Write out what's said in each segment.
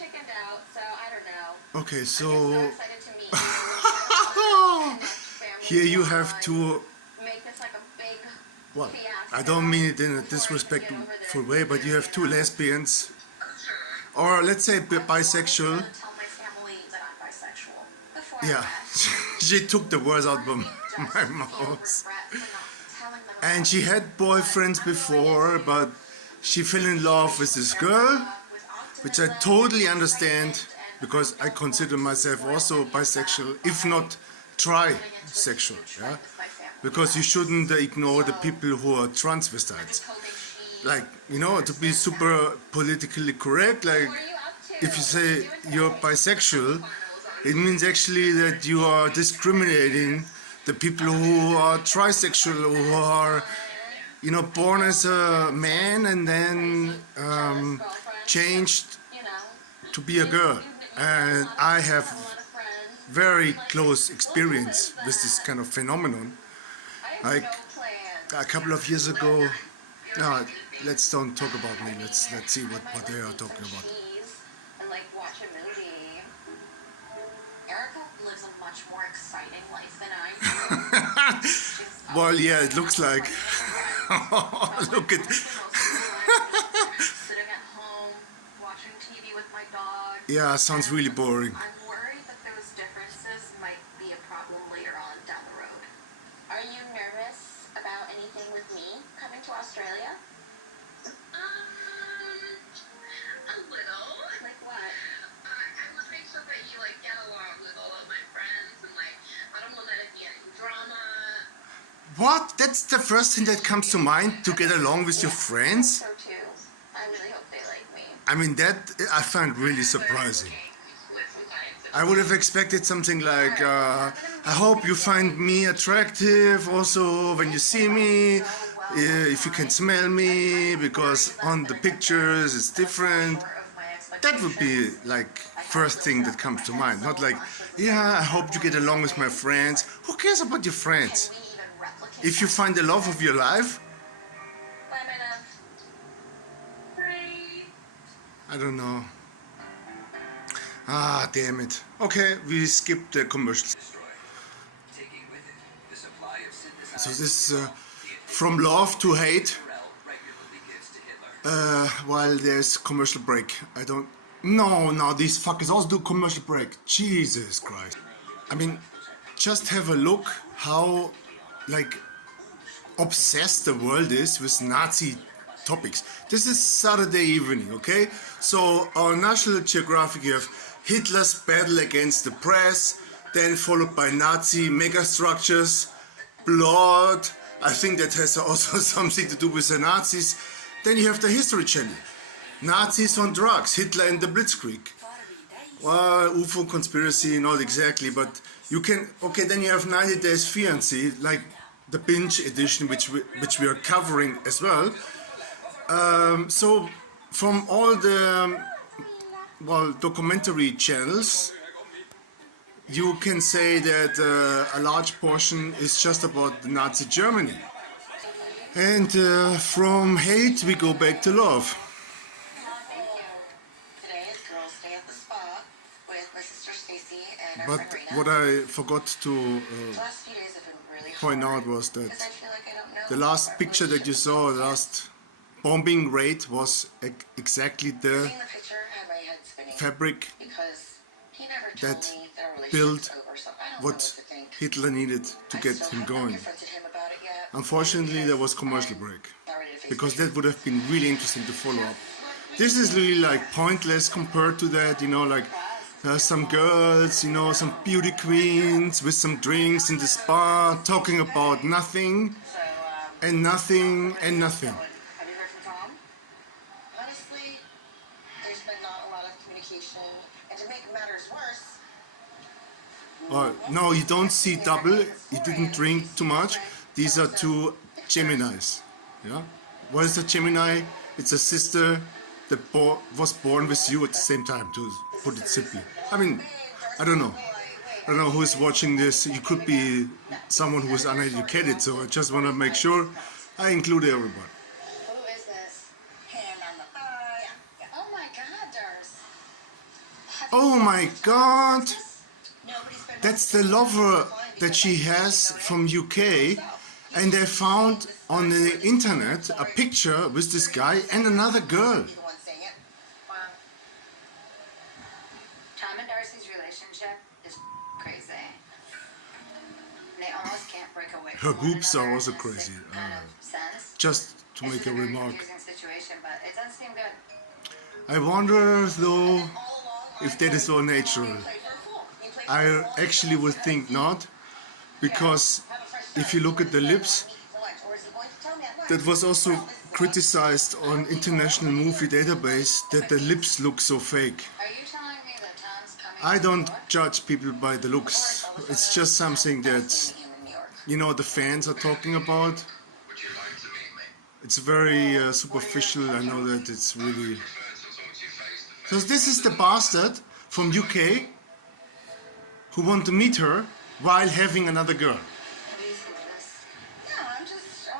chickened out, so I don't know. Okay, I'm so just so excited to meet you. And next here you family have to. make this like a big Well, fiasco. I don't mean it in a before I can get disrespectful over this. way, but you have two lesbians, or let's say bisexual. I tell my family that I'm bisexual before I Yeah, left. she took the words out of Part of me my does feel mouth. regret for not telling them And about she it. had boyfriends before, but she fell in love with this girl, which I totally understand because I consider myself also bisexual, if not trisexual. Yeah, because you shouldn't ignore the people who are transvestites. Like, you know, to be super politically correct, like if you say you're bisexual, it means actually that you are discriminating the people who are trisexual, who are, you know, born as a man and then changed to be a girl. And I have very close experience with this kind of phenomenon. Like a couple of years ago, no, let's don't talk about me. Let's see what they are talking about. And like watch a movie. Erica lives a much more exciting life than I do. She's Well, yeah, it looks like. Look at. sitting at home watching TV with my dog. Yeah, sounds really boring. I'm worried that those differences might be a problem later on down the road. Are you nervous about anything with me coming to Australia? A little. Like what? I want to make sure that you like get along with all of my friends and like I don't want there to be any drama. What? That's the first thing that comes to mind, to get along with your friends? So too. I really hope they like me. I mean, that I find really surprising. I would have expected something like, I hope you find me attractive also when you see me, if you can smell me, because on the pictures it's different. That would be like first thing that comes to mind. Not like, yeah, I hope you get along with my friends. Who cares about your friends? If you find the love of your life, Bye, my love. I don't know. Ah, damn it. Okay, we skipped the commercials. So this is from love to hate, while there's commercial break. I don't... No, these fuckers also do commercial break. Jesus Christ. I mean, just have a look how, like, obsessed the world is with Nazi topics. This is Saturday evening, okay? So on National Geographic you have Hitler's battle against the press, then followed by Nazi megastructures, blood. I think that has also something to do with the Nazis. Then you have the History Channel. Nazis on drugs, Hitler and the Blitzkrieg. Well, UFO conspiracy, not exactly, but you can... Okay, then you have 90 Days Fiancé, like the binge edition, which we are covering as well. So from all the documentary channels, you can say that a large portion is just about Nazi Germany. And from hate we go back to love. Thank you. Today is Girls' Day at the Spa with my sister Stacy and our But friend Rena. what I forgot to The last few days have been really point hard out was that because I feel like I don't know the last our picture that you relationship saw, the last bombing rate, was exactly the Seeing the picture had my head spinning fabric because he never told that me that our relationship built was over, so I don't know what what to think. Hitler needed to I get still him have not going. confronted him about it yet. Unfortunately, there was commercial break, Not ready to face because it. that would have been really interesting to follow up. This is really like pointless compared to that, you know, like some girls, you know, some beauty queens with some drinks in the spa talking about nothing So, and nothing and nothing. have you heard from Tom? Honestly, there's been not a lot of communication, and to make matters worse, No, you don't see double. He didn't drink too much. These are two Geminis. Yeah. What is a Gemini? It's a sister that was born with you at the same time, to put it simply. I mean, I don't know. I don't know who is watching this. You could be someone who is uneducated, so I just want to make sure I include everyone. who is this? Hand on the thigh. Oh my God, Darce. Oh my God! Nobody's been That's the lover that she has from UK, and they found on the internet a picture with this guy and another girl. the one saying it. Wow. Tom and Darcy's relationship is crazy. They almost can't break away Her from one boobs are another also in a crazy. sick kind of sense. Just to This make is a very remark. confusing situation, but it doesn't seem good. I wonder though All along, if that is all natural. I actually would think not, because if you look at the lips, that was also criticized on International Movie Database that the lips look so fake. Are you telling me that Tom's coming I to don't New York? judge people by the looks. It's just something that, you know, the fans are talking about. It's very superficial. I know that it's really. So this is the bastard from UK who want to meet her while having another girl. What do you think of this? Yeah, I'm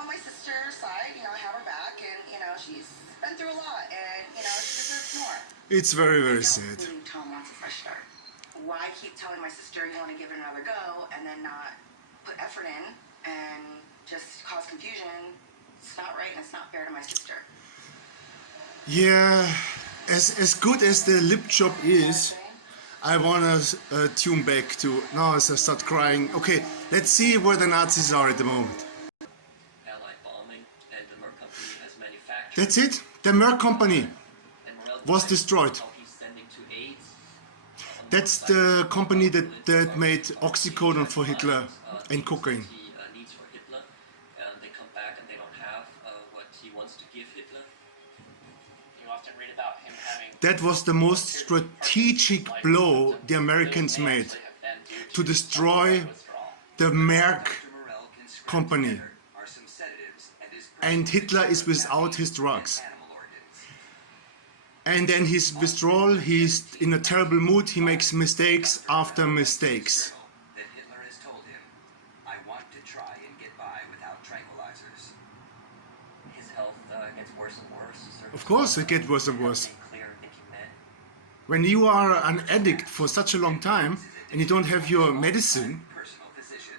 on my sister's side, I have her back, and, she's been through a lot, and, she deserves more. It's very, very sad. Really, Tom wants a fresh start. Why keep telling my sister you want to give it another go, and then not put effort in, and just cause confusion? It's not right, and it's not fair to my sister. Yeah, as good as the lip job is, I wanna tune back to, now as I start crying. Okay, let's see where the Nazis are at the moment. Allied bombing, and the Merck company has manufactured. That's it. The Merck company and Morel was decides destroyed. how he's sending to AIDS. That's the company that made oxycodone for Hitler and cocaine. He needs for Hitler, and they come back and they don't have what he wants to give Hitler. You often read about him having That was the most strategic blow the Americans made to destroy the Merck company. And Hitler is without his drugs. And then his withdrawal, he's in a terrible mood, he makes mistakes after mistakes. That Hitler has told him, I want to try and get by without tranquilizers. His health gets worse and worse. Of course it gets worse and worse. Clear thinking men. When you are an addict for such a long time and you don't have your medicine, Personal physician.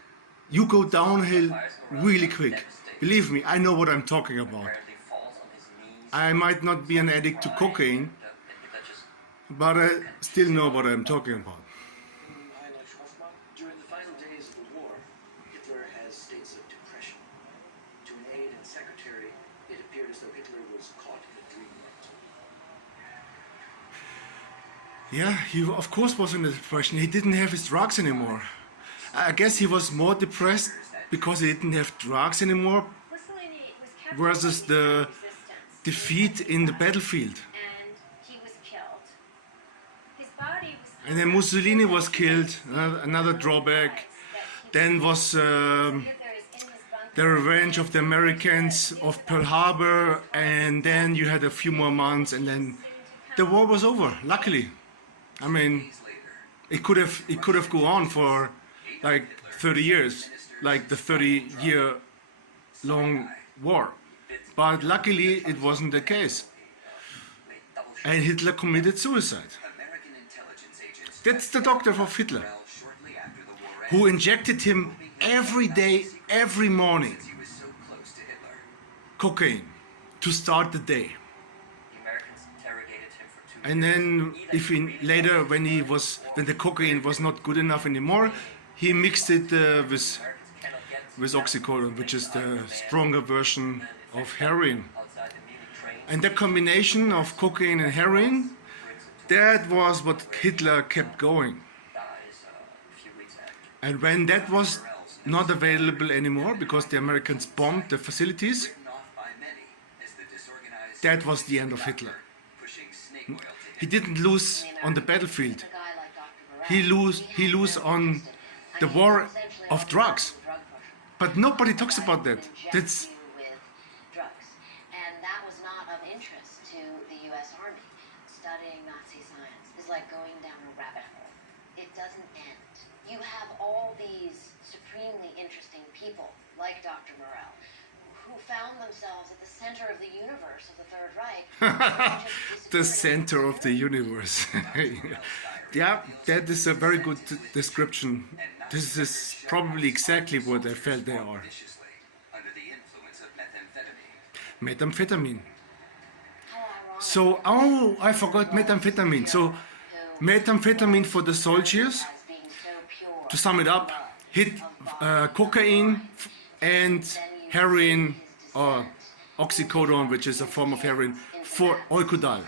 you go downhill really quick. Believe me, I know what I'm talking about. Apparently falls on his knees. I might not be an addict to cocaine, And Hitler just but I still know what I'm talking about. Heinrich Hoffmann, during the final days of the war, Hitler has states of depression. To an aide and secretary, it appeared as though Hitler was caught in a dreamland. Yeah, he of course was in a depression. He didn't have his drugs anymore. I guess he was more depressed because he didn't have drugs anymore Mussolini was captured versus by the resistance. defeat in the battlefield. And he was killed. His body was And then Mussolini was killed, another drawback. Then was the revenge of the Americans of Pearl Harbor, and then you had a few more months, and then the war was over. Luckily, I mean, it could have gone on for like 30 years, like the 30-year-long war. But luckily, it wasn't the case, and Hitler committed suicide. American intelligence agents That's the doctor of Hitler, shortly after the war who injected him every day, every morning, he was so close to Hitler. cocaine to start the day. the Americans interrogated him for 2 And then, if later, when the cocaine was not good enough anymore, he mixed it with oxycodone, which is the stronger version of heroin. outside the Munich train. And the combination of cocaine and heroin, that was what Hitler kept going. Dies a few weeks after. And when that was not available anymore because the Americans bombed the facilities, Written off by many as the disorganized that was the end of Hitler. pushing snake oil to He didn't lose on the battlefield. He lose on the war of drugs. But nobody talks about that. That's drugs. And that was not of interest to the US Army. Studying Nazi science is like going down a rabbit hole. It doesn't end. You have all these supremely interesting people, like Dr. Morell, who found themselves at the center of the universe of the Third Reich. the center of the universe. Yeah, that is a very good description. This is probably exactly what I felt they are. viciously under the influence of methamphetamine. Methamphetamine. So, oh, I forgot methamphetamine. So, methamphetamine for the soldiers, to sum it up, hit cocaine and heroin or oxycodone, which is a form of heroin, for Eukudal,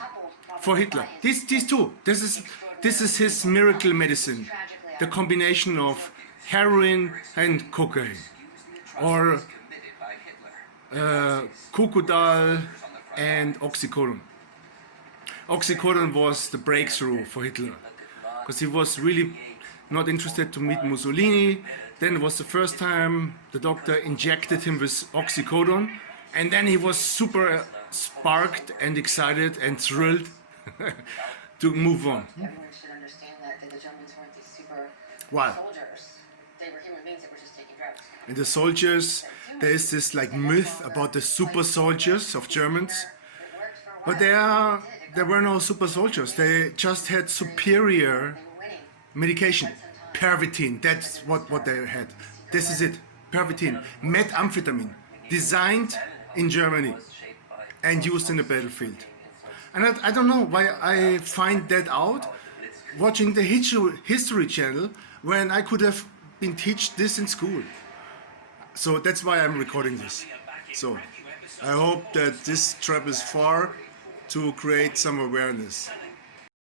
for Hitler. These two. This is his miracle medicine. The combination of heroin and cocaine, or Kokudal and oxycodone. Oxycodone was the breakthrough for Hitler, because he was really not interested to meet Mussolini. Then it was the first time the doctor injected him with oxycodone, and then he was super sparked and excited and thrilled to move on. Everyone should understand that the Germans weren't these super Wow. soldiers. They were human beings that were just taking drugs. And the soldiers, there is this like myth about the super soldiers of Germans, It worked for a while. but there were no super soldiers. They just had superior They were winning. medication, Pervitin. That's what they had. This is it, Pervitin, methamphetamine, designed in Germany and used in the battlefield. And I don't know why I find that out watching the History Channel when I could have been taught this in school. So that's why I'm recording this. So I hope that this travels far to create some awareness.